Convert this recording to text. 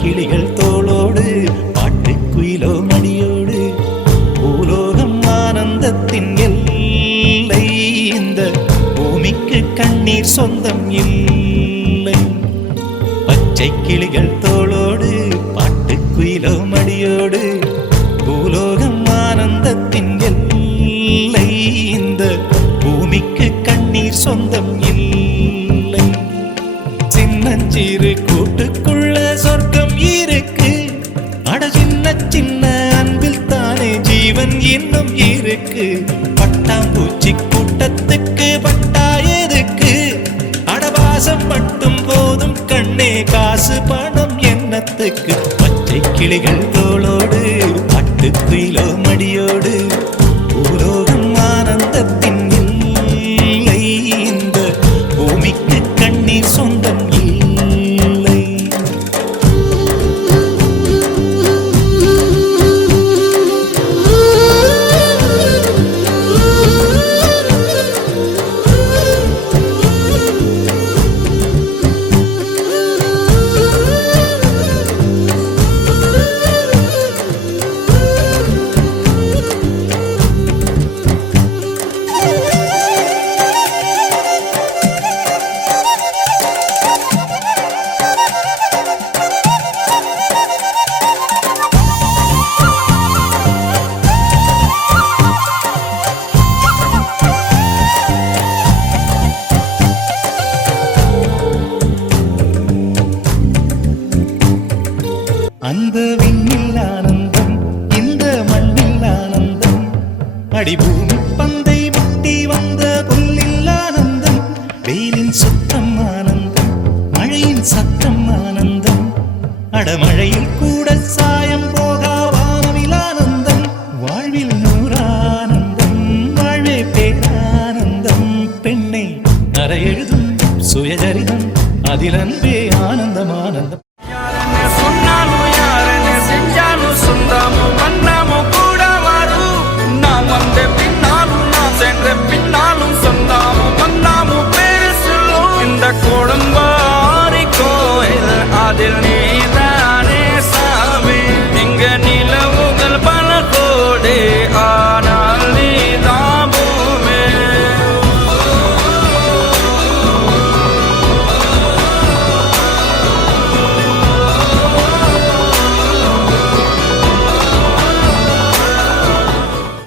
கிளிகள் தோளோடு பாட்டுக்குயிலோ மடியோடு பூலோகம் ஆனந்தத்தின் எல்லை. இந்த பூமிக்கு கண்ணீர் சொந்தம் இல்லை. பச்சை கிளிகள் தோளோடு பாட்டுக்குயிலோ மடியோடு பூலோகம் ஆனந்தத்தின் எல்லை. இந்த பூமிக்கு கண்ணீர் சொந்தம் இல்லை. சின்னஞ்சிறு கூட்டுக்குள்ள சொர்க்கம் இருக்கு. அட சின்ன சின்ன அன்பில் தானே ஜீவன் இன்னும் இருக்கு. பட்டாம்பூச்சி கூட்டத்துக்கு பட்டா எதுக்கு? அடவாசம் மட்டும் போதும் கண்ணே, காசு பணம் என்னத்துக்கு? பச்சை கிளிகள் தோளோடு பாட்டுக்குயிலோ மடியோடு பூலோகம் ஆனந்தத்தின் இல்லை. இந்த பூமிக்கு கண்ணீர் சொந்தம் இல்லை. அந்த விண்ணில் ஆனந்தம், இந்த மண்ணில் ஆனந்தம். அடிபூமி பந்தை முட்டி வந்த புல்லில் ஆனந்தம். வெயிலின் சுத்தம் ஆனந்தம், மழையின் சத்தம் ஆனந்தம். அடமழையில் கூட சாயம் போகா வானவில் ஆனந்தம். வாழ்வில் நூறானந்தம், வாழ்வே பேரானந்தம். பெண்ணை அற எழுதும் சுயசரிதம், அதில் அன்பே ஆனந்தம் ஆனந்தம். இந்த கோடம்பாரி கோயில் அதில்